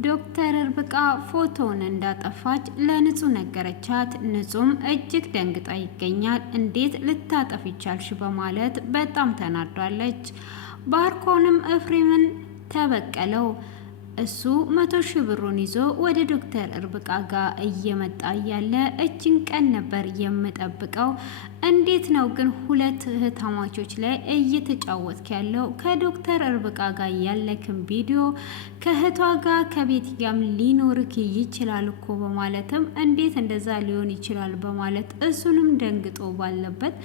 ዶክተር ርብቃ ፎቶውን እንዳጠፋች ለንጹህ ነገረቻት። ንጹም እጅግ ደንግጣ ይገኛል። እንዴት ልታጠፍ ይቻልሽ በማለት በጣም ተናዷለች። ባርኮንም ኤፍሬምን ተበቀለው። እሱ 100,000 ብሩን ይዞ ወደ ዶክተር ርብቃ ጋር እየመጣ እያለ እችን ቀን ነበር የምጠብቀው። እንዴት ነው ግን ሁለት እህታማቾች ላይ እየተጫወትክ ያለው? ከዶክተር ርብቃ ጋር ያለክን ቪዲዮ ከእህቷ ጋር ከቤት ጋም ሊኖርክ ይችላል እኮ በማለትም እንዴት እንደዛ ሊሆን ይችላል በማለት እሱንም ደንግጦ ባለበት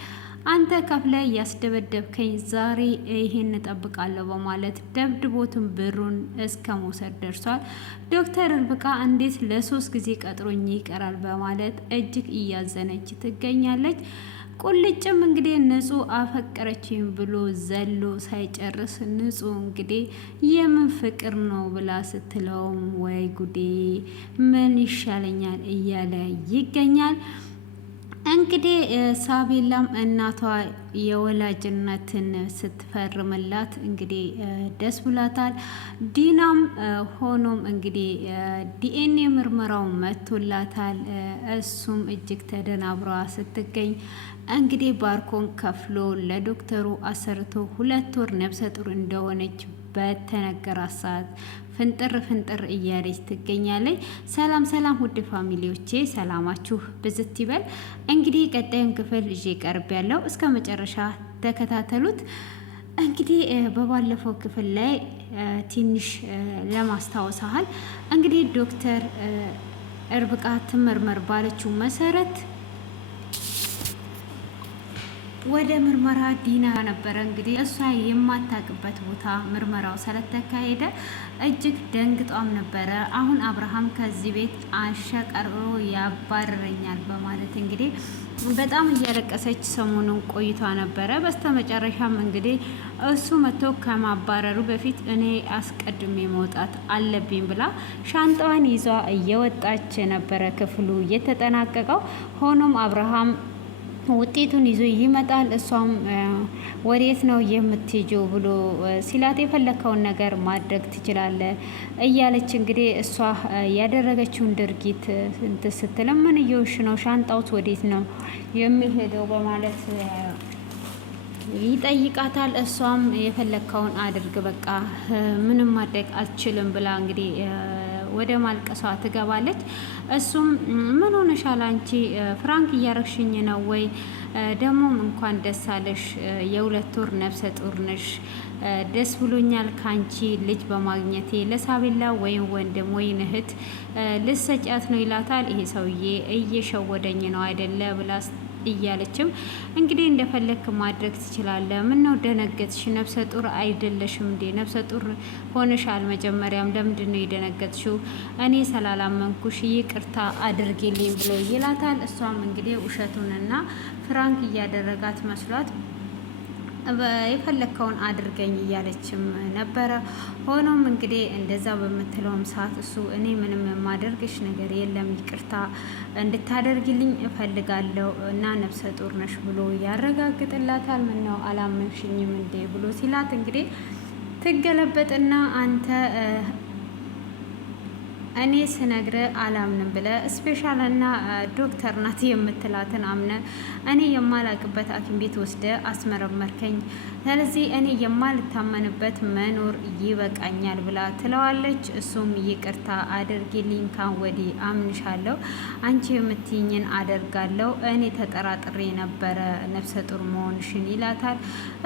አንተ ከፍለ ያስደበደብከኝ ዛሬ ይሄን እጠብቃለሁ በማለት ደብድቦትን ብሩን እስከ መውሰድ ደርሷል። ዶክተር ርብቃ እንዴት ለ3 ጊዜ ቀጥሮኝ ይቀራል በማለት እጅግ እያዘነች ትገኛለች። ቁልጭም እንግዲህ ንጹህ አፈቀረችኝ ብሎ ዘሎ ሳይጨርስ ንጹህ እንግዲህ የምን ፍቅር ነው ብላ ስትለውም ወይ ጉዴ ምን ይሻለኛል እያለ ይገኛል። እንግዲህ ሳቤላም እናቷ የወላጅነትን ስትፈርምላት እንግዲህ ደስ ብሏታል። ዲናም ሆኖም እንግዲህ ዲኤንኤ ምርመራው መጥቶላታል። እሱም እጅግ ተደናብሯ ስትገኝ እንግዲህ ባርኮን ከፍሎ ለዶክተሩ አሰርቶ 2 ወር ነፍሰ ጡር እንደሆነች በተነገራት ሰዓት ፍንጥር እያለች ትገኛለች። ሰላም ሰላም ውድ ፋሚሊዎቼ ሰላማችሁ ብዝት ይበል። እንግዲህ ቀጣዩን ክፍል ይዤ ቀርብ ያለው እስከ መጨረሻ ተከታተሉት። እንግዲህ በባለፈው ክፍል ላይ ትንሽ ለማስታወስ ያህል እንግዲህ ዶክተር ርብቃ ትመርመር ባለችው መሰረት ወደ ምርመራ ዲና ነበረ። እንግዲህ እሷ የማታውቅበት ቦታ ምርመራው ስለተካሄደ እጅግ ደንግጧም ነበረ። አሁን አብርሃም ከዚህ ቤት አሸቀርሮ ያባረረኛል በማለት እንግዲህ በጣም እያለቀሰች ሰሞኑን ቆይቷ ነበረ። በስተመጨረሻም እንግዲህ እሱ መጥቶ ከማባረሩ በፊት እኔ አስቀድሜ መውጣት አለብኝ ብላ ሻንጣዋን ይዟ እየወጣች ነበረ ክፍሉ የተጠናቀቀው። ሆኖም አብርሃም ውጤቱን ይዞ ይመጣል። እሷም ወዴት ነው የምትሄጂው ብሎ ሲላት የፈለከውን ነገር ማድረግ ትችላለህ እያለች እንግዲህ እሷ ያደረገችውን ድርጊት ስትለም ምን እየውሽ ነው? ሻንጣውት ወዴት ነው የሚሄደው በማለት ይጠይቃታል። እሷም የፈለከውን አድርግ በቃ ምንም ማድረግ አልችልም ብላ እንግዲህ ወደ ማልቀሷ ትገባለች። እሱም ምን ሆነሻል አንቺ? ፍራንክ እያረግሽኝ ነው ወይ? ደግሞም እንኳን ደስ አለሽ፣ የ2 ወር ነፍሰ ጡር ነሽ። ደስ ብሎኛል ካንቺ ልጅ በማግኘቴ። ለሳቤላ ወይም ወንድም ወይም እህት ልሰጫት ነው ይላታል። ይሄ ሰውዬ እየሸወደኝ ነው አይደለ ብላ እያለችም እንግዲህ እንደፈለክ ማድረግ ትችላለህ። ምን ነው ደነገጥሽ? ነፍሰ ጡር አይደለሽም እንዴ? ነፍሰ ጡር ሆነሻል። መጀመሪያም ለምንድን ነው የደነገጥሽው? እኔ ስላላመንኩሽ ይቅርታ አድርጌልኝ ብሎ ይላታል። እሷም እንግዲህ ውሸቱንና ፍራንክ እያደረጋት መስሏት የፈለከውን አድርገኝ እያለችም ነበረ። ሆኖም እንግዲህ እንደዛ በምትለውም ሰዓት እሱ እኔ ምንም የማደርግሽ ነገር የለም ይቅርታ እንድታደርግልኝ እፈልጋለሁ እና ነፍሰ ጡር ነሽ ብሎ ያረጋግጥላታል። ምን ነው አላመንሽኝም እንዴ ብሎ ሲላት እንግዲህ ትገለበጥና አንተ እኔ ስነግረ አላምንም ብለ ስፔሻል እና ዶክተር ናት የምትላትን አምነ እኔ የማላቅበት ሐኪም ቤት ወስደ አስመረመርከኝ። ስለዚህ እኔ የማልታመንበት መኖር ይበቃኛል ብላ ትለዋለች። እሱም ይቅርታ አድርጊልኝ፣ ካን ወዲህ አምንሻለሁ፣ አንቺ የምትይኝን አደርጋለሁ። እኔ ተጠራጥሬ ነበረ ነፍሰ ጡር መሆንሽን ይላታል።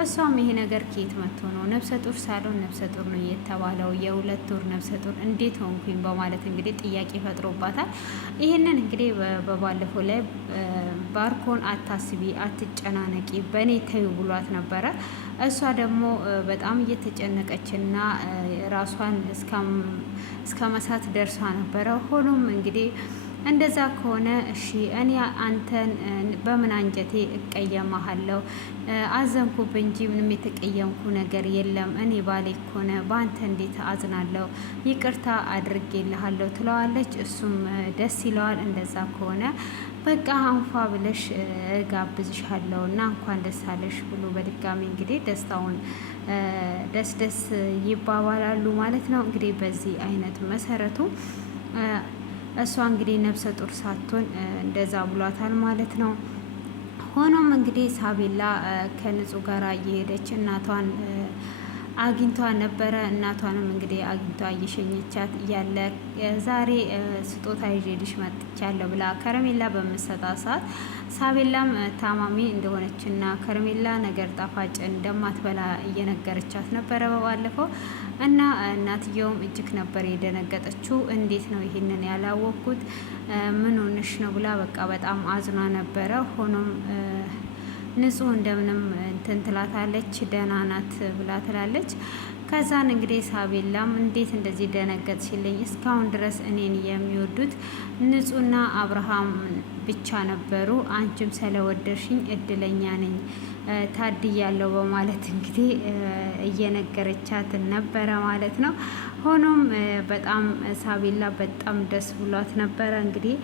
እሷም ይሄ ነገር ከየት መጥቶ ነው? ነፍሰ ጡር ሳልሆን ነፍሰ ጡር ነው የተባለው፣ የ2 ወር ነፍሰ ጡር እንዴት ሆንኩኝ በማለት እንግዲህ ጥያቄ ፈጥሮባታል። ይህንን እንግዲህ በባለፈው ላይ ባርኮን አታስቢ፣ አትጨናነቂ፣ በእኔ ተዩ ብሏት ነበረ። እሷ ደግሞ በጣም እየተጨነቀችና ራሷን እስከ መሳት ደርሷ ነበረ። ሆኖም እንግዲህ እንደዛ ከሆነ እሺ እኔ አንተን በምን አንጀቴ እቀየማሃለሁ? አዘንኩብ እንጂ ምንም የተቀየምኩ ነገር የለም። እኔ ባሌ ከሆነ በአንተ እንዴት አዝናለሁ? ይቅርታ አድርጌልሃለሁ ትለዋለች። እሱም ደስ ይለዋል። እንደዛ ከሆነ በቃ አንፏ ብለሽ ጋብዝሻለሁ እና እንኳን ደስ አለሽ ብሎ በድጋሚ እንግዲህ ደስታውን ደስ ይባባላሉ ማለት ነው። እንግዲህ በዚህ አይነት መሰረቱ እሷ እንግዲህ ነፍሰ ጡር ሳትሆን እንደዛ ብሏታል ማለት ነው። ሆኖም እንግዲህ ሳቤላ ከንጹህ ጋር እየሄደች እናቷን አግኝቷ ነበረ። እናቷንም እንግዲህ አግኝቷ እየሸኘቻት እያለ ዛሬ ስጦታ ይዤልሽ መጥቻለሁ ብላ ከረሜላ በምትሰጣት ሰዓት ሳቤላም ታማሚ እንደሆነችና ከረሜላ ነገር ጣፋጭ እንደማትበላ እየነገረቻት ነበረ በባለፈው እና እናትየውም እጅግ ነበር የደነገጠችው። እንዴት ነው ይሄንን ያላወቅኩት? ምን ሆነሽ ነው ብላ በቃ በጣም አዝኗ ነበረ። ሆኖም ንጹህ እንደምንም እንትን ትላታለች፣ ደህና ናት ብላ ትላለች። ከዛን እንግዲህ ሳቤላም እንዴት እንደዚህ ደነገጥሽልኝ? እስካሁን ድረስ እኔን የሚወዱት ንጹህና አብርሃም ብቻ ነበሩ። አንቺም ስለወደድሽኝ እድለኛ ነኝ ታድያለሁ በማለት እንግዲህ እየነገረቻት ነበረ ማለት ነው። ሆኖም በጣም ሳቤላ በጣም ደስ ብሏት ነበረ። እንግዲህ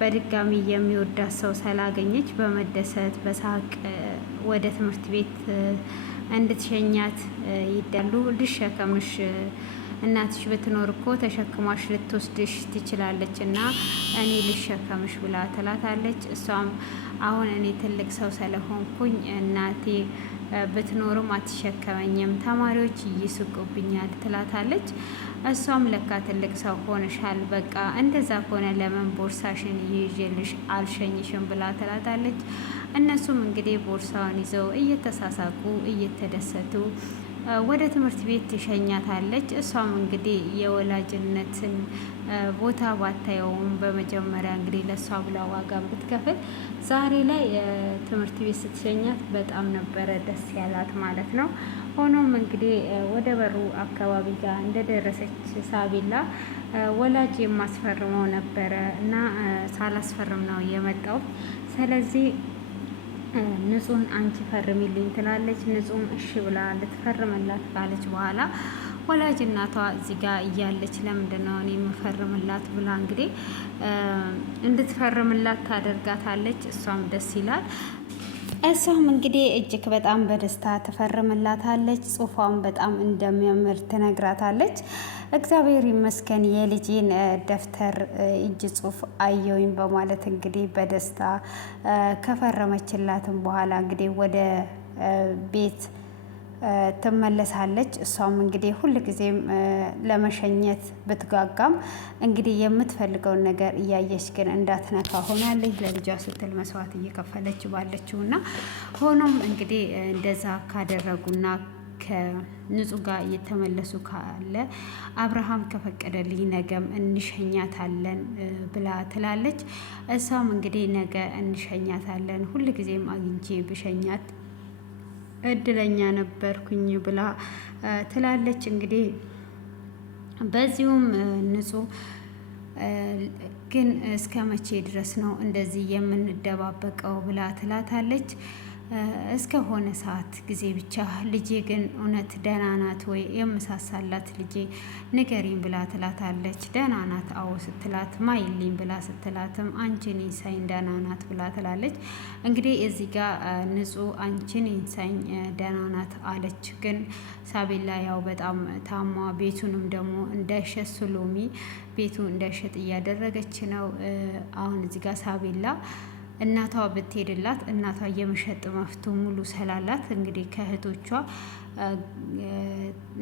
በድጋሚ የሚወዳት ሰው ስላገኘች በመደሰት በሳቅ ወደ ትምህርት ቤት እንድትሸኛት ይዳሉ። ልሸከምሽ እናትሽ ብትኖር እኮ ተሸክሟሽ ልትወስድሽ ትችላለች እና እኔ ልሸከምሽ ብላ ትላታለች። እሷም አሁን እኔ ትልቅ ሰው ስለሆንኩኝ እናቴ ብትኖርም አትሸከመኝም፣ ተማሪዎች ይስቁብኛል ትላታለች። እሷም ለካ ትልቅ ሰው ሆነሻል፣ በቃ እንደዛ ከሆነ ለምን ቦርሳሽን ይዤልሽ አልሸኝሽም ብላ ትላታለች። እነሱም እንግዲህ ቦርሳውን ይዘው እየተሳሳቁ እየተደሰቱ ወደ ትምህርት ቤት ትሸኛታለች። እሷም እንግዲህ የወላጅነትን ቦታ ባታየውም በመጀመሪያ እንግዲህ ለእሷ ብላ ዋጋ ብትከፍል ዛሬ ላይ ትምህርት ቤት ስትሸኛት በጣም ነበረ ደስ ያላት ማለት ነው። ሆኖም እንግዲህ ወደ በሩ አካባቢ ጋር እንደደረሰች ሳቤላ ወላጅ የማስፈርመው ነበረ እና ሳላስፈርም ነው የመጣው። ስለዚህ ንጹህን አንቺ ፈርሚልኝ ትላለች። ንጹህም እሺ ብላ ልትፈርምላት ካለች በኋላ ወላጅ እናቷ እዚህ ጋር እያለች ለምንድን ነው እኔ የምፈርምላት ብላ እንግዲህ እንድትፈርምላት ታደርጋታለች። እሷም ደስ ይላል። እሷም እንግዲህ እጅግ በጣም በደስታ ትፈርምላታለች። ጽሁፏን በጣም እንደሚያምር ትነግራታለች። እግዚአብሔር ይመስገን የልጄን ደብተር እጅ ጽሁፍ አየውኝ በማለት እንግዲህ በደስታ ከፈረመችላትም በኋላ እንግዲህ ወደ ቤት ትመለሳለች። እሷም እንግዲህ ሁልጊዜም ለመሸኘት ብትጓጓም እንግዲህ የምትፈልገውን ነገር እያየች ግን እንዳትነካ ሆናለች። ለልጇ ስትል መስዋዕት እየከፈለች ባለችው እና ሆኖም እንግዲህ እንደዛ ካደረጉና ከንጹህ ጋር እየተመለሱ ካለ አብርሃም ከፈቀደልኝ ነገም እንሸኛታለን ብላ ትላለች። እሷም እንግዲህ ነገ እንሸኛታለን ሁልጊዜም አግኝቼ ብሸኛት እድለኛ ነበርኩኝ ብላ ትላለች። እንግዲህ በዚሁም ንጹህ ግን እስከ መቼ ድረስ ነው እንደዚህ የምንደባበቀው ብላ ትላታለች። እስከሆነ ሰዓት ጊዜ ብቻ ልጄ ግን እውነት ደህና ናት ወይ የምሳሳላት ልጄ ንገሪኝ ብላ ትላታለች። ደህና ናት አዎ ስትላት ማይልኝ ብላ ስትላትም አንቺን ኢንሳኝ ደህና ናት ብላ ትላለች። እንግዲህ እዚህ ጋር ንጹህ አንቺን ኢንሳኝ ደህና ናት አለች። ግን ሳቤላ ያው በጣም ታማ ቤቱንም ደግሞ እንዳይሸጥ ሱሎሚ ቤቱ እንዳይሸጥ እያደረገች ነው። አሁን እዚህ ጋር ሳቤላ እናቷ ብትሄድላት እናቷ የመሸጥ መፍቱ ሙሉ ስላላት እንግዲህ ከእህቶቿ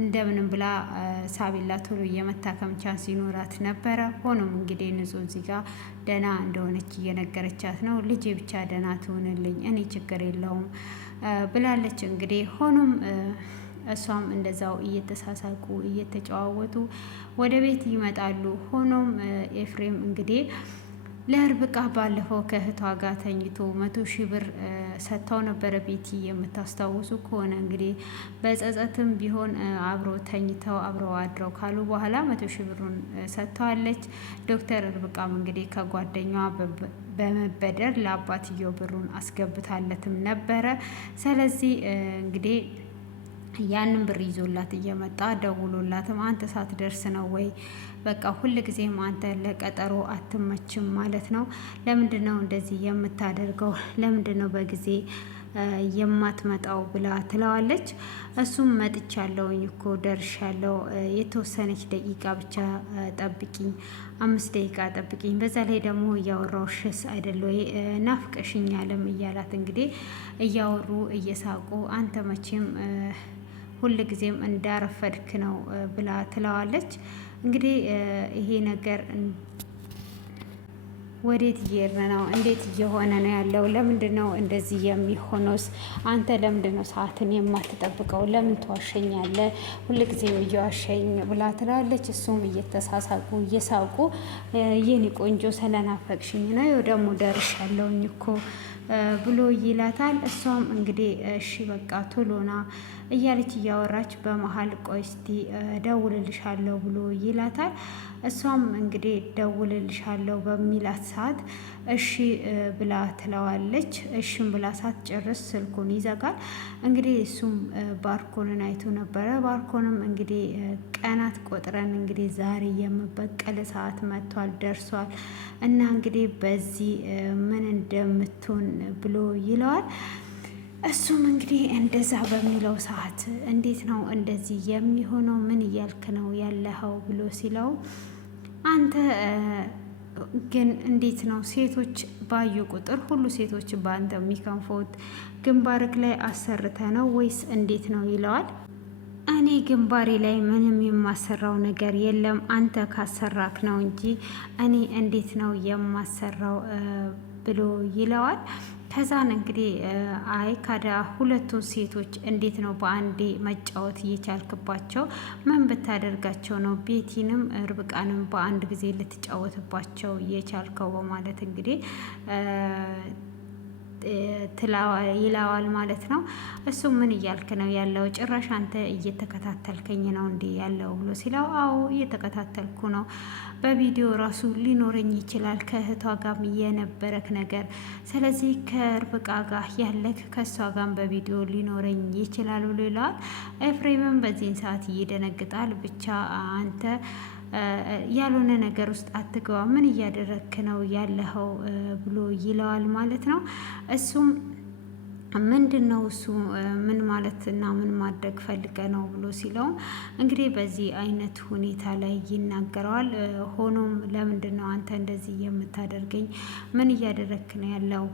እንደምንም ብላ ሳቤላ ቶሎ የመታከም ቻንስ ይኖራት ነበረ። ሆኖም እንግዲህ ንጹህ እዚህ ጋር ደህና እንደሆነች እየነገረቻት ነው። ልጄ ብቻ ደህና ትሆንልኝ እኔ ችግር የለውም ብላለች። እንግዲህ ሆኖም እሷም እንደዛው እየተሳሳቁ እየተጨዋወቱ ወደ ቤት ይመጣሉ። ሆኖም ኤፍሬም እንግዲህ ለርብቃ ባለፈው ከእህቷ ጋር ተኝቶ 100,000 ብር ሰጥታው ነበረ። ቤቲ የምታስታውሱ ከሆነ እንግዲህ በጸጸትም ቢሆን አብረው ተኝተው አብረው አድረው ካሉ በኋላ 100,000 ብሩን ሰጥተዋለች። ዶክተር ርብቃም እንግዲህ ከጓደኛዋ በመበደር ለአባትየው ብሩን አስገብታለትም ነበረ። ስለዚህ እንግዲህ ያንን ብር ይዞላት እየመጣ ደውሎላትም አንተ ሳትደርስ ነው ወይ? በቃ ሁል ጊዜም አንተ ለቀጠሮ አትመችም ማለት ነው። ለምንድን ነው እንደዚህ የምታደርገው? ለምንድን ነው በጊዜ የማትመጣው ብላ ትለዋለች። እሱም መጥቻለሁኝ እኮ ደርሻለሁ፣ የተወሰነች ደቂቃ ብቻ ጠብቂኝ፣ 5 ደቂቃ ጠብቂኝ፣ በዛ ላይ ደግሞ እያወራሁሽስ አይደለ ወይ ናፍቀሽኛልም እያላት እንግዲህ እያወሩ እየሳቁ አንተ መቼም ሁል ጊዜም እንዳረፈድክ ነው ብላ ትለዋለች። እንግዲህ ይሄ ነገር ወዴት እየሄድን ነው? እንዴት እየሆነ ነው ያለው? ለምንድን ነው እንደዚህ የሚሆነውስ? አንተ ለምንድን ነው ሰዓትን የማትጠብቀው? ለምን ትዋሸኛለህ? ሁልጊዜም እየዋሸኝ ብላ ትላለች። እሱም እየተሳሳቁ እየሳቁ የኔ ቆንጆ ስለናፈቅሽኝ ነው፣ ይኸው ደግሞ ደርሻለሁኝ እኮ ብሎ ይላታል። እሷም እንግዲህ እሺ በቃ ቶሎና እያለች እያወራች በመሀል ቆይ እስቲ ደውልልሻለሁ ብሎ ይላታል። እሷም እንግዲህ ደውልልሻለሁ በሚላት ሰዓት እሺ ብላ ትለዋለች። እሺም ብላ ሳትጨርስ ስልኩን ይዘጋል። እንግዲህ እሱም ባርኮንን አይቶ ነበረ። ባርኮንም እንግዲህ ቀናት ቆጥረን እንግዲህ ዛሬ የምበቀል ሰዓት መጥቷል ደርሷል እና እንግዲህ በዚህ ምን እንደምትሆን ብሎ ይለዋል። እሱም እንግዲህ እንደዛ በሚለው ሰዓት እንዴት ነው እንደዚህ የሚሆነው? ምን እያልክ ነው ያለኸው ብሎ ሲለው አንተ ግን እንዴት ነው ሴቶች ባዩ ቁጥር ሁሉ ሴቶች በአንተ የሚከንፉት? ግንባርክ ላይ አሰርተ ነው ወይስ እንዴት ነው ይለዋል። እኔ ግንባሬ ላይ ምንም የማሰራው ነገር የለም፣ አንተ ካሰራክ ነው እንጂ እኔ እንዴት ነው የማሰራው ብሎ ይለዋል። ከዛን እንግዲህ አይ ካዳ ሁለቱን ሴቶች እንዴት ነው በአንዴ መጫወት እየቻልክባቸው? ምን ብታደርጋቸው ነው ቤቲንም ርብቃንም በአንድ ጊዜ ልትጫወትባቸው እየቻልከው? በማለት እንግዲህ ይለዋል ማለት ነው። እሱ ምን እያልክ ነው ያለው? ጭራሽ አንተ እየተከታተልከኝ ነው እንዴ ያለው ብሎ ሲለው አዎ እየተከታተልኩ ነው፣ በቪዲዮ ራሱ ሊኖረኝ ይችላል ከእህቷ ጋር የነበረክ ነገር፣ ስለዚህ ከርብቃ ጋር ያለክ ከእሷ ጋር በቪዲዮ ሊኖረኝ ይችላል ብሎ ይለዋል። ኤፍሬምም በዚህን ሰዓት ይደነግጣል። ብቻ አንተ ያልሆነ ነገር ውስጥ አትገባ፣ ምን እያደረክ ነው ያለኸው ብሎ ይለዋል ማለት ነው። እሱም ምንድን ነው እሱ ምን ማለት እና ምን ማድረግ ፈልገ ነው ብሎ ሲለው እንግዲህ በዚህ አይነት ሁኔታ ላይ ይናገረዋል። ሆኖም ለምንድን ነው አንተ እንደዚህ የምታደርገኝ? ምን እያደረክ ነው ያለው?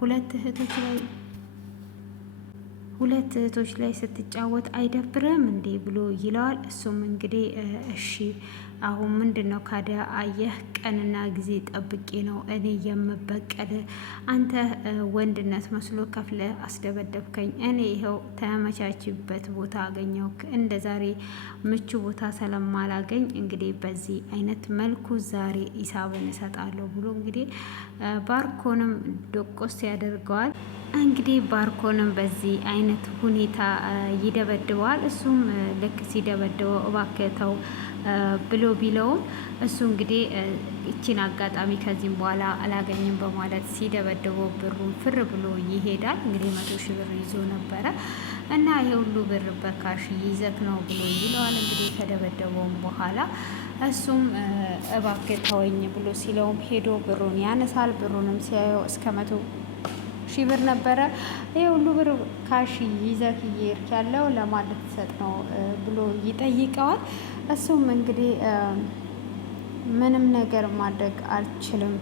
ሁለት እህቶች ላይ ስትጫወት አይደብርም እንዴ ብሎ ይለዋል። እሱም እንግዲህ እሺ አሁን ምንድን ነው ካዲያ? አየህ ቀንና ጊዜ ጠብቄ ነው እኔ የምበቀል። አንተ ወንድነት መስሎ ከፍለ አስደበደብከኝ። እኔ ይኸው ተመቻችበት ቦታ አገኘው። እንደ ዛሬ ምቹ ቦታ ስለማላገኝ እንግዲህ በዚህ አይነት መልኩ ዛሬ ሂሳብን እሰጣለሁ ብሎ እንግዲህ ባርኮንም ዶቆስ ያደርገዋል። እንግዲህ ባርኮንም በዚህ አይነት ሁኔታ ይደበድበዋል። እሱም ልክ ሲደበድበው እባክህ ተው ብሎ ቢለውም እሱ እንግዲህ እቺን አጋጣሚ ከዚህም በኋላ አላገኝም በማለት ሲደበድበው ብሩን ፍር ብሎ ይሄዳል። እንግዲህ 100,000 ብር ይዞ ነበረ እና ይሄ ሁሉ ብር በካሽ ይዘት ነው ብሎ ይለዋል። እንግዲህ ከደበደበውም በኋላ እሱም እባክህ ተወኝ ብሎ ሲለውም ሄዶ ብሩን ያነሳል። ብሩንም ሲያየው እስከ 100,000 ብር ነበረ። ይሄ ሁሉ ብር ካሽ ይዘህ እየሄድክ ያለው ለማለት ትሰጥ ነው ብሎ ይጠይቀዋል። እሱም እንግዲህ ምንም ነገር ማድረግ አልችልም፣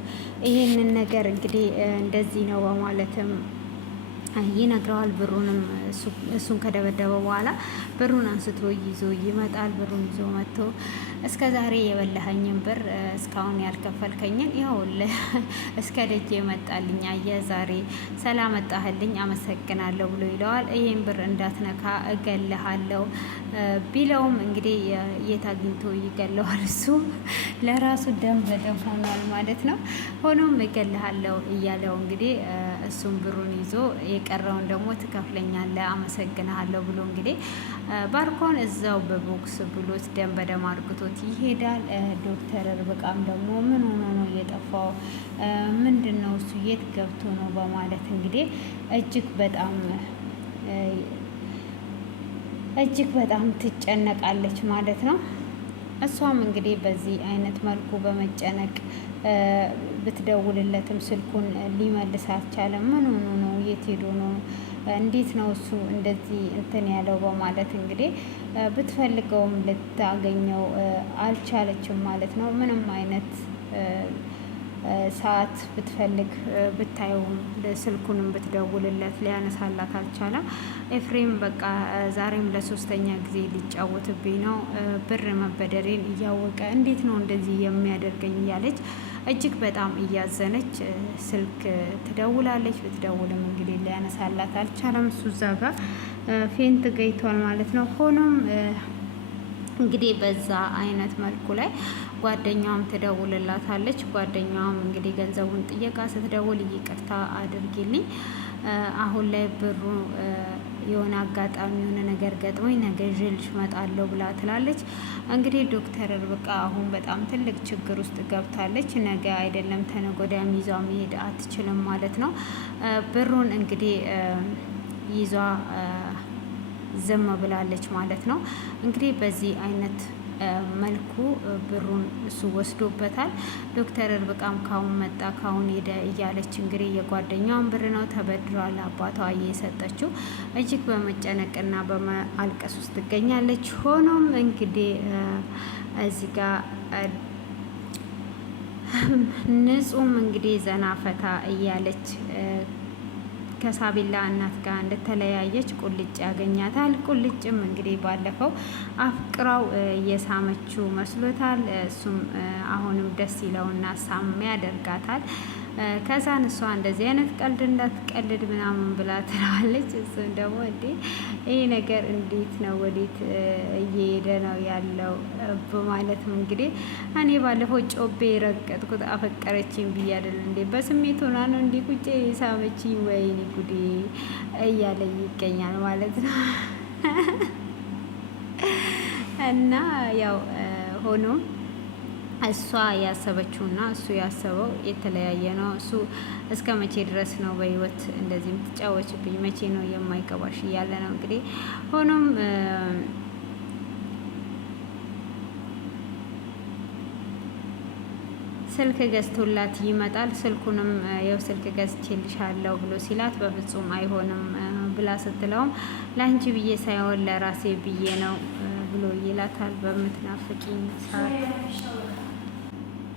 ይሄንን ነገር እንግዲህ እንደዚህ ነው በማለትም ይነግረዋል። ብሩንም እሱን ከደበደበ በኋላ ብሩን አንስቶ ይዞ ይመጣል። ብሩን ይዞ መጥቶ እስከ ዛሬ የበላኸኝን ብር እስካሁን ያልከፈልከኝን ይኸውልህ እስከ ደጅ የመጣልኝ አየህ፣ ዛሬ ስላመጣህልኝ አመሰግናለሁ ብሎ ይለዋል። ይህን ብር እንዳትነካ እገልሃለሁ ቢለውም እንግዲህ የት አግኝቶ ይገለዋል? እሱ ለራሱ ደም በደም ሆኗል ማለት ነው። ሆኖም እገልሃለሁ እያለው እንግዲህ እሱም ብሩን ይዞ የቀረውን ደግሞ ትከፍለኛለህ አመሰግናለሁ ብሎ እንግዲህ ባርኮን እዛው በቦክስ ብሎት ደም በደም አድርግቶት ይሄዳል። ዶክተር ርብቃም ደግሞ ምን ሆኖ ነው የጠፋው? ምንድን ነው እሱ የት ገብቶ ነው በማለት እንግዲህ እጅግ በጣም ትጨነቃለች ማለት ነው። እሷም እንግዲህ በዚህ አይነት መልኩ በመጨነቅ ብትደውልለትም ስልኩን ሊመልስ አልቻለም። ምን ሆኖ ነው? የት ሄዶ ነው? እንዴት ነው እሱ እንደዚህ እንትን ያለው በማለት እንግዲህ ብትፈልገውም ልታገኘው አልቻለችም ማለት ነው። ምንም አይነት ሰዓት ብትፈልግ ብታየውም ስልኩንም ብትደውልለት ሊያነሳላት አልቻለም። ኤፍሬም በቃ ዛሬም ለሶስተኛ ጊዜ ሊጫወትብኝ ነው፣ ብር መበደሬን እያወቀ እንዴት ነው እንደዚህ የሚያደርገኝ እያለች እጅግ በጣም እያዘነች ስልክ ትደውላለች። ብትደውልም እንግዲህ ሊያነሳላት አልቻለም። እሱ እዛ ጋር ፌንት ገይቷል ማለት ነው። ሆኖም እንግዲህ በዛ አይነት መልኩ ላይ ጓደኛዋም ትደውልላታለች። ጓደኛዋም እንግዲህ ገንዘቡን ጥየቃ ስትደውል ይቅርታ አድርጊልኝ፣ አሁን ላይ ብሩ የሆነ አጋጣሚ የሆነ ነገር ገጥሞኝ ነገ ይዤልሽ እመጣለሁ ብላ ትላለች። እንግዲህ ዶክተር ርብቃ አሁን በጣም ትልቅ ችግር ውስጥ ገብታለች። ነገ አይደለም ተነገ ወዲያም ይዟ መሄድ አትችልም ማለት ነው። ብሩን እንግዲህ ይዟ ዝም ብላለች ማለት ነው። እንግዲህ በዚህ አይነት መልኩ ብሩን እሱ ወስዶበታል። ዶክተር ርብቃም ካሁን መጣ ካሁን ሄደ እያለች እንግዲህ የጓደኛውን ብር ነው ተበድሯል አባቷ እየሰጠችው እጅግ በመጨነቅና በማልቀስ ውስጥ ትገኛለች። ሆኖም እንግዲህ እዚህ ጋር ንጹም እንግዲህ ዘና ፈታ እያለች ከሳቢላ እናት ጋር እንደተለያየች ቁልጭ ያገኛታል። ቁልጭም እንግዲህ ባለፈው አፍቅራው እየሳመችው መስሎታል። እሱም አሁንም ደስ ይለውና ሳም ያደርጋታል። ከዛን እሷ እንደዚህ አይነት ቀልድ እንዳትቀልድ ምናምን ብላ ትለዋለች። እሱም ደግሞ እንዴ ይሄ ነገር እንዴት ነው ወዴት እየሄደ ነው ያለው በማለትም እንግዲህ እኔ ባለፈው ጮቤ ረገጥኩት አፈቀረችኝ ብዬ አይደል እንዴ በስሜት ሆና ነው እንዴ ቁጭ ሳመችኝ ወይኔ ጉዴ እያለ ይገኛል ማለት ነው። እና ያው ሆኖ እሷ ያሰበችውና እሱ ያሰበው የተለያየ ነው። እሱ እስከ መቼ ድረስ ነው በህይወት እንደዚህ የምትጫወችብኝ? መቼ ነው የማይገባሽ? እያለ ነው እንግዲህ። ሆኖም ስልክ ገዝቶላት ይመጣል። ስልኩንም ያው ስልክ ገዝቼልሻለሁ ብሎ ሲላት በፍጹም አይሆንም ብላ ስትለውም ለአንቺ ብዬ ሳይሆን ለራሴ ብዬ ነው ብሎ ይላታል።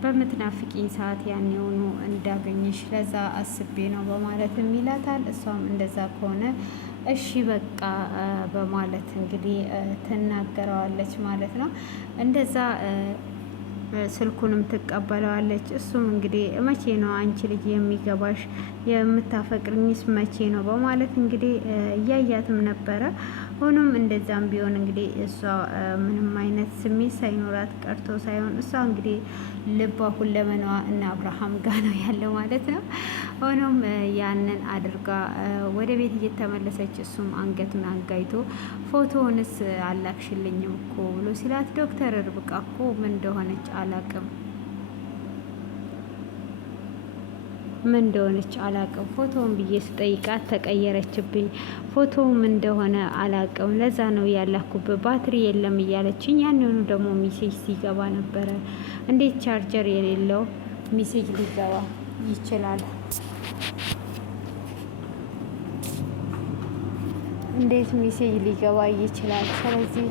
በምትናፍቂኝ ሰዓት ያን የሆኑ እንዳገኝሽ ለዛ አስቤ ነው በማለትም ይላታል። እሷም እንደዛ ከሆነ እሺ በቃ በማለት እንግዲህ ትናገረዋለች ማለት ነው። እንደዛ ስልኩንም ትቀበለዋለች። እሱም እንግዲህ መቼ ነው አንቺ ልጅ የሚገባሽ? የምታፈቅርኝስ መቼ ነው? በማለት እንግዲህ እያያትም ነበረ። ሆኖም እንደዛም ቢሆን እንግዲህ እሷ ምንም አይነት ስሜት ሳይኖራት ቀርቶ ሳይሆን እሷ እንግዲህ ልቧ ሁለመናዋ እና አብርሃም ጋር ነው ያለው ማለት ነው። ሆኖም ያንን አድርጋ ወደ ቤት እየተመለሰች እሱም አንገቱን አጋይቶ ፎቶውንስ አላክሽልኝም እኮ ብሎ ሲላት ዶክተር ርብቃ እኮ ምን እንደሆነች አላቅም ፎቶውን ብዬ ስጠይቃት ተቀየረችብኝ። ፎቶው ምን እንደሆነ አላቅም፣ ለዛ ነው ያላኩበት ባትሪ የለም እያለችኝ። ያንኑ ደግሞ ሚሴጅ ሲገባ ነበረ። እንዴት ቻርጀር የሌለው ሚሴጅ ሊገባ ይችላል? እንዴት ሚሴጅ ሊገባ ይችላል? ስለዚህ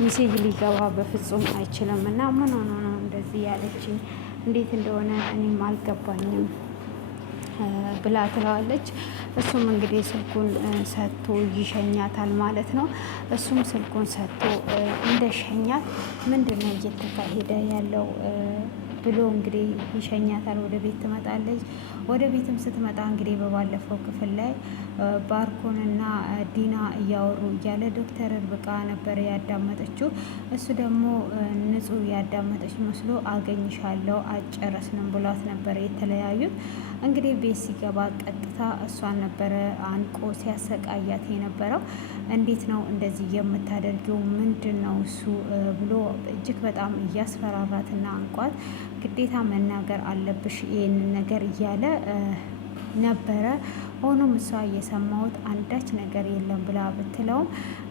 ሚሴጅ ሊገባ በፍጹም አይችልም። እና ምን ሆኖ ነው እንደዚህ ያለችኝ? እንዴት እንደሆነ እኔም አልገባኝም ብላ ትለዋለች። እሱም እንግዲህ ስልኩን ሰጥቶ ይሸኛታል ማለት ነው። እሱም ስልኩን ሰጥቶ እንደሸኛት ምንድን ነው እየተካሄደ ያለው ብሎ እንግዲህ ይሸኛታል። ወደ ቤት ትመጣለች። ወደ ቤትም ስትመጣ እንግዲህ በባለፈው ክፍል ላይ ባርኮንና ዲና እያወሩ እያለ ዶክተር ርብቃ ነበር ያዳመጠችው። እሱ ደግሞ ንጹህ ያዳመጠች መስሎ አገኝሻለሁ አጨረስንም ብሏት ነበር የተለያዩት። እንግዲህ ቤት ሲገባ ቀጥታ እሷን ነበረ አንቆ ሲያሰቃያት የነበረው። እንዴት ነው እንደዚህ የምታደርጊው? ምንድን ነው እሱ ብሎ እጅግ በጣም እያስፈራራትና አንቋት ግዴታ መናገር አለብሽ ይህንን ነገር እያለ ነበረ። ሆኖም እሷ የሰማሁት አንዳች ነገር የለም ብላ ብትለውም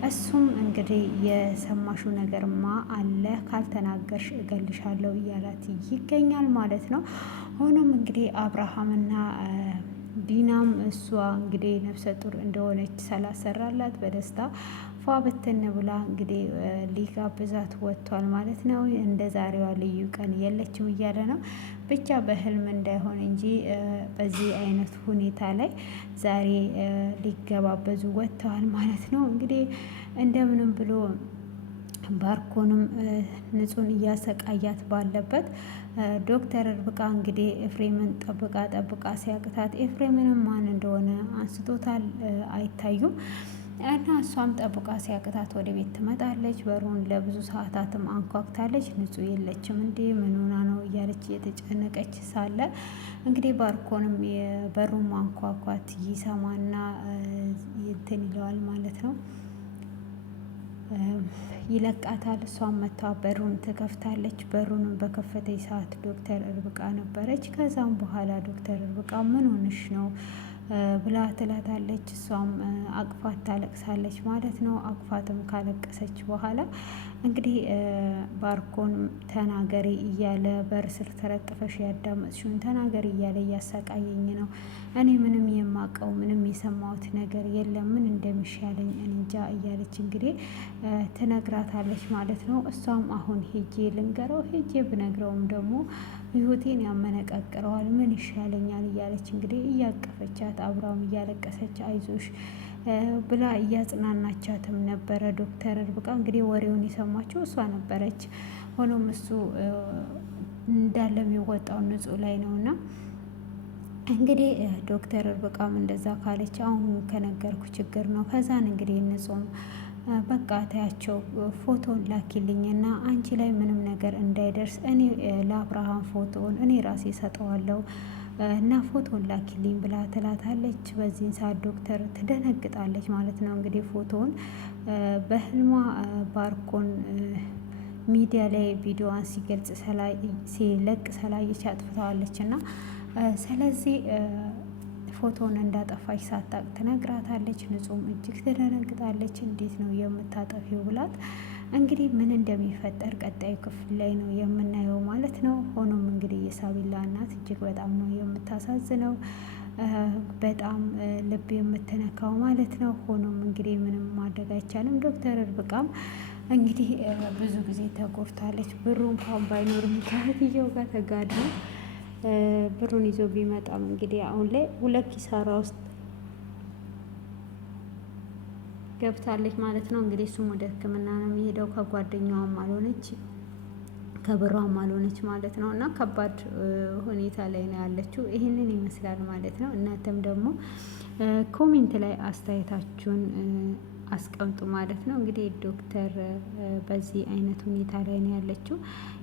እሱም እንግዲህ የሰማሹ ነገርማ አለ ካልተናገርሽ እገልሻለሁ እያላት ይገኛል ማለት ነው። ሆኖም እንግዲህ አብርሃምና ዲናም እሷ እንግዲህ ነፍሰ ጡር እንደሆነች ስላሰራላት በደስታ ፏ ብትን ብላ እንግዲህ ሊጋብዛት ወጥቷል ማለት ነው። እንደ ዛሬዋ ልዩ ቀን የለችም እያለ ነው። ብቻ በህልም እንዳይሆን እንጂ በዚህ አይነት ሁኔታ ላይ ዛሬ ሊገባበዙ ወጥተዋል ማለት ነው። እንግዲህ እንደምንም ብሎ ባርኮንም ንጹህን እያሰቃያት ባለበት ዶክተር ርብቃ እንግዲህ ኤፍሬምን ጠብቃ ሲያቅታት ኤፍሬምንም ማን እንደሆነ አንስቶታል፣ አይታዩም እና እሷም ጠብቃ ሲያቅታት ወደ ቤት ትመጣለች። በሩን ለብዙ ሰዓታትም አንኳኩታለች። ንጹህ የለችም እንዴ ምን ሆና ነው እያለች እየተጨነቀች ሳለ እንግዲህ ባርኮንም የበሩን ማንኳኳት ይሰማና እንትን ይለዋል ማለት ነው። ይለቃታል። እሷም መታ በሩን ትከፍታለች። በሩንም በከፈተች ሰዓት ዶክተር ርብቃ ነበረች። ከዛም በኋላ ዶክተር ርብቃ ምን ሆንሽ ነው ብላ ትላታለች። እሷም አቅፋት ታለቅሳለች ማለት ነው። አቅፋትም ካለቀሰች በኋላ እንግዲህ ባርኮን ተናገሪ እያለ በር ስር ተለጥፈሽ ያዳመጥሽውን ተናገሪ እያለ እያሰቃየኝ ነው። እኔ ምንም የማውቀው ምንም የሰማሁት ነገር የለም፣ ምን እንደሚሻለኝ እኔ እንጃ እያለች እንግዲህ ትነግራታለች ማለት ነው። እሷም አሁን ሄጄ ልንገረው፣ ሄጄ ብነግረውም ደግሞ ህይወቴን ያመነቃቅረዋል፣ ምን ይሻለኛል እያለች እንግዲህ እያቀፈቻት አብራም እያለቀሰች አይዞሽ ብላ እያጽናናቻትም ነበረ። ዶክተር ርብቃ እንግዲህ ወሬውን የሰማችው እሷ ነበረች። ሆኖም እሱ እንዳለ የሚወጣው ንጹህ ላይ ነው እና እንግዲህ ዶክተር ርብቃም እንደዛ ካለች አሁን ከነገርኩ ችግር ነው። ከዛን እንግዲህ ንጹህም በቃ ታያቸው ፎቶን ላኪልኝና አንቺ ላይ ምንም ነገር እንዳይደርስ እኔ ለአብርሃም ፎቶውን እኔ ራሴ ሰጠዋለሁ እና ፎቶን ላኪልኝ ብላ ትላታለች። በዚህን ሰዓት ዶክተር ትደነግጣለች ማለት ነው። እንግዲህ ፎቶውን በህልሟ ባርኮን ሚዲያ ላይ ቪዲዮዋን ሲገልጽ ሲለቅ ስላየች አጥፍተዋለች እና ስለዚህ ፎቶውን እንዳጠፋች ሳታቅ ትነግራታለች። ንጹም እጅግ ትደነግጣለች። እንዴት ነው የምታጠፊው ብላት እንግዲህ ምን እንደሚፈጠር ቀጣዩ ክፍል ላይ ነው የምናየው ማለት ነው። ሆኖም እንግዲህ የሳቢላ እናት እጅግ በጣም ነው የምታሳዝነው፣ በጣም ልብ የምትነካው ማለት ነው። ሆኖም እንግዲህ ምንም ማድረግ አይቻልም። ዶክተር ርብቃም እንግዲህ ብዙ ጊዜ ተጎድታለች። ብሩ እንኳን ባይኖርም ከእህትየው ጋር ተጋድሞ ብሩን ይዞ ቢመጣም እንግዲህ አሁን ላይ ሁለት ኪሳራ ውስጥ ገብታለች ማለት ነው። እንግዲህ እሱም ወደ ሕክምና ነው የሚሄደው። ከጓደኛዋም አልሆነች ከብሯም አልሆነች ማለት ነው። እና ከባድ ሁኔታ ላይ ነው ያለችው። ይህንን ይመስላል ማለት ነው። እናንተም ደግሞ ኮሜንት ላይ አስተያየታችሁን አስቀምጡ ማለት ነው። እንግዲህ ዶክተር በዚህ አይነት ሁኔታ ላይ ነው ያለችው።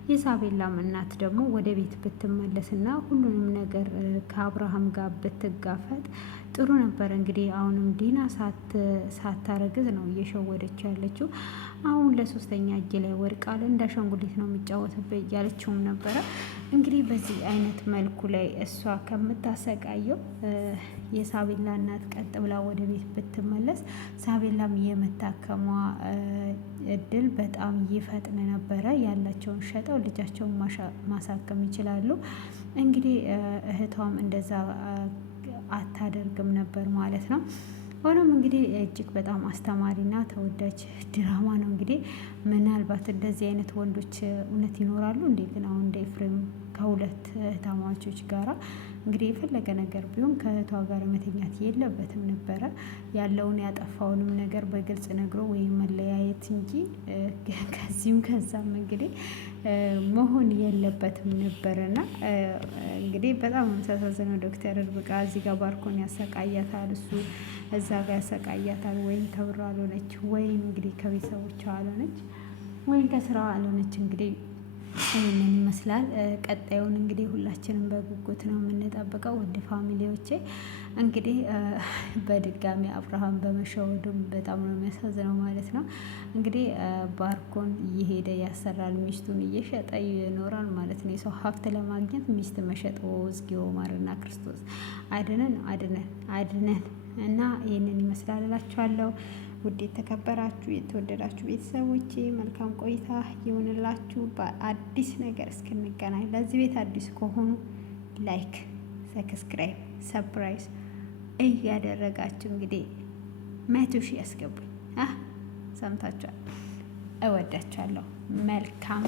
የሳቤላም እናት ደግሞ ወደ ቤት ብትመለስና ሁሉንም ነገር ከአብርሃም ጋር ብትጋፈጥ ጥሩ ነበር። እንግዲህ አሁንም ዲና ሳታረግዝ ነው እየሸወደች ያለችው። አሁን ለሶስተኛ እጅ ላይ ወድቃል፣ እንደ አሻንጉሊት ነው የሚጫወትበት እያለችውም ነበረ። እንግዲህ በዚህ አይነት መልኩ ላይ እሷ ከምታሰቃየው የሳቤላ እናት ቀጥ ብላ ወደ ቤት ብትመለስ ሳቤላም የመታከሟ እድል በጣም ይፈጥን ነበረ። ያላቸውን ሸጠው ልጃቸውን ማሳከም ይችላሉ። እንግዲህ እህቷም እንደዛ አታደርግም ነበር ማለት ነው። ሆኖም እንግዲህ እጅግ በጣም አስተማሪና ተወዳጅ ድራማ ነው። እንግዲህ ምናልባት እንደዚህ አይነት ወንዶች እውነት ይኖራሉ እንዴ? ግን አሁን እንደ ኤፍሬም ከሁለት እህታማቾች ጋራ እንግዲህ የፈለገ ነገር ቢሆን ከእህቷ ጋር መተኛት የለበትም ነበረ። ያለውን ያጠፋውንም ነገር በግልጽ ነግሮ ወይም መለያየት እንጂ ከዚህም ከዛም እንግዲህ መሆን የለበትም ነበረና እንግዲህ በጣም የሚያሳዝነው ዶክተር ርብቃ እዚህ ጋር ባርኮን ያሰቃያታል፣ እሱ እዛ ጋር ያሰቃያታል። ወይም ከብሯ አልሆነች ወይም እንግዲህ ከቤተሰቦቿ አልሆነች ወይም ከስራዋ አልሆነች። እንግዲህ ይህንን ይመስላል። ቀጣዩን እንግዲህ ሁላችንም በጉጉት ነው የምንጠብቀው። ውድ ፋሚሊዎቼ እንግዲህ በድጋሚ አብርሃም በመሸወዱም በጣም ነው የሚያሳዝነው ማለት ነው። እንግዲህ ባርኮን እየሄደ ያሰራል፣ ሚስቱን እየሸጠ ይኖራል ማለት ነው። የሰው ሀብት ለማግኘት ሚስት መሸጥ ወዝጊዮ ማርና ክርስቶስ አድነን አድነን አድነን እና ይህንን ይመስላል እላችኋለሁ። ውድ የተከበራችሁ የተወደዳችሁ ቤተሰቦቼ መልካም ቆይታ ይሁንላችሁ። በአዲስ ነገር እስክንገናኝ ለዚህ ቤት አዲስ ከሆኑ ላይክ፣ ሰብስክራይብ፣ ሰፕራይዝ እያደረጋችሁ እንግዲህ 100 ሺህ ያስገቡኝ። ሰምታችኋል። እወዳችኋለሁ። መልካም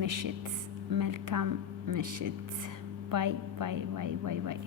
ምሽት፣ መልካም ምሽት። ባይ ባይ ባይ ባይ ባይ